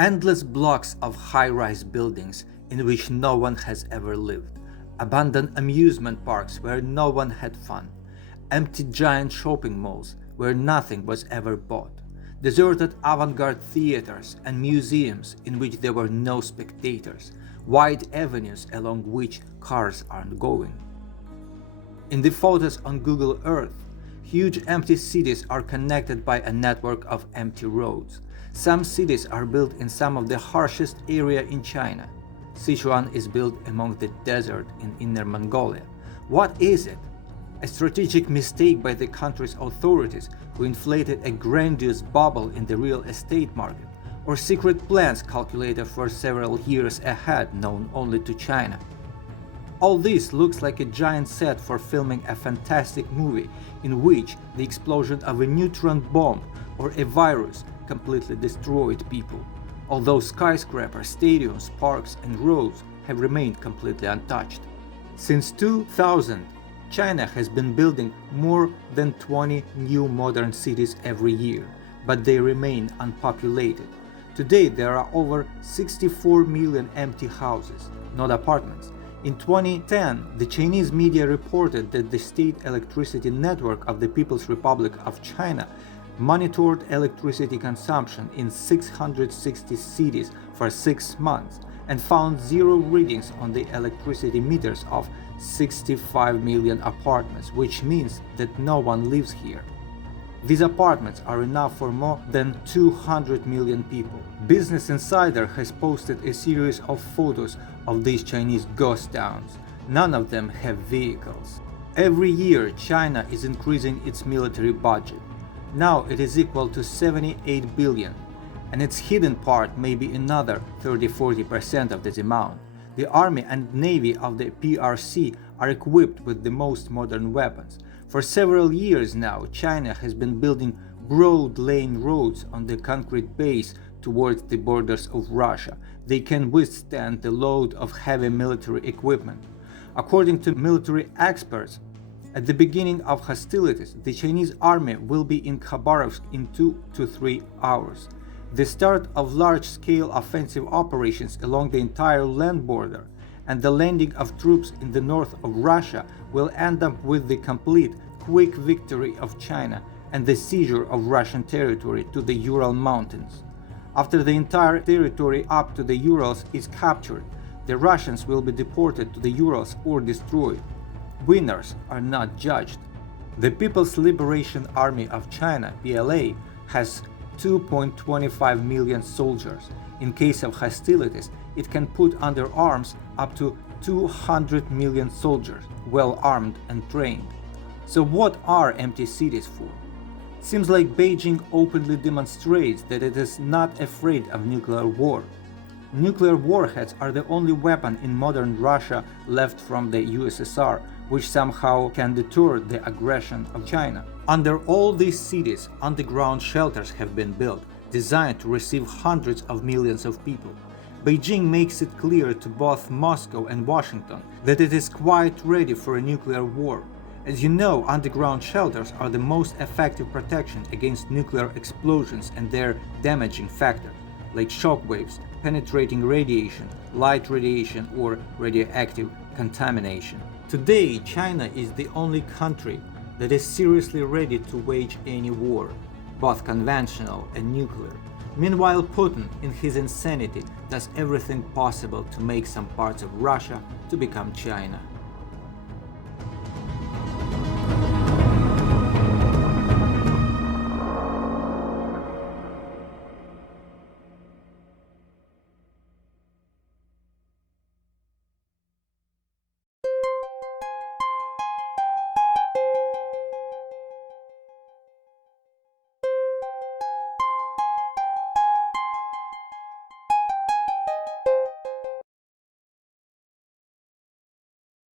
Endless blocks of high-rise buildings in which no one has ever lived, abandoned amusement parks where no one had fun, empty giant shopping malls where nothing was ever bought, deserted avant-garde theaters and museums in which there were no spectators, wide avenues along which cars aren't going. In the photos on Google Earth, huge empty cities are connected by a network of empty roads. Some cities are built in some of the harshest area in China. Sichuan is built among the desert in Inner Mongolia. What is it? A strategic mistake by the country's authorities who inflated a grandiose bubble in the real estate market, or secret plans calculated for several years ahead known only to China? All this looks like a giant set for filming a fantastic movie in which the explosion of a neutron bomb or a virus completely destroyed people, although skyscrapers, stadiums, parks and roads have remained completely untouched. Since 2000, China has been building more than 20 new modern cities every year, but they remain unpopulated. Today there are over 64 million empty houses, not apartments. In 2010, the Chinese media reported that the state electricity network of the People's Republic of China monitored electricity consumption in 660 cities for 6 months and found zero readings on the electricity meters of 65 million apartments, which means that no one lives here. These apartments are enough for more than 200 million people. Business Insider has posted a series of photos of these Chinese ghost towns. None of them have vehicles. Every year, China is increasing its military budget. Now it is equal to 78 billion, and its hidden part may be another 30–40% of this amount. The army and navy of the PRC are equipped with the most modern weapons. For several years now, China has been building broad lane roads on the concrete base towards the borders of Russia. They can withstand the load of heavy military equipment. According to military experts, at the beginning of hostilities, the Chinese army will be in Khabarovsk in 2 to 3 hours. The start of large-scale offensive operations along the entire land border and the landing of troops in the north of Russia will end up with the complete, quick victory of China and the seizure of Russian territory to the Ural Mountains. After the entire territory up to the Urals is captured, the Russians will be deported to the Urals or destroyed. Winners are not judged. The People's Liberation Army of China, PLA, has 2.25 million soldiers. In case of hostilities, it can put under arms up to 200 million soldiers, well armed and trained. So what are empty cities for? Seems like Beijing openly demonstrates that it is not afraid of nuclear war. Nuclear warheads are the only weapon in modern Russia left from the USSR, which somehow can deter the aggression of China. Under all these cities, underground shelters have been built, designed to receive hundreds of millions of people. Beijing makes it clear to both Moscow and Washington that it is quite ready for a nuclear war. As you know, underground shelters are the most effective protection against nuclear explosions and their damaging factors, like shockwaves, penetrating radiation, light radiation, or radioactive contamination. Today, China is the only country that is seriously ready to wage any war, both conventional and nuclear. Meanwhile, Putin, in his insanity, does everything possible to make some parts of Russia to become China.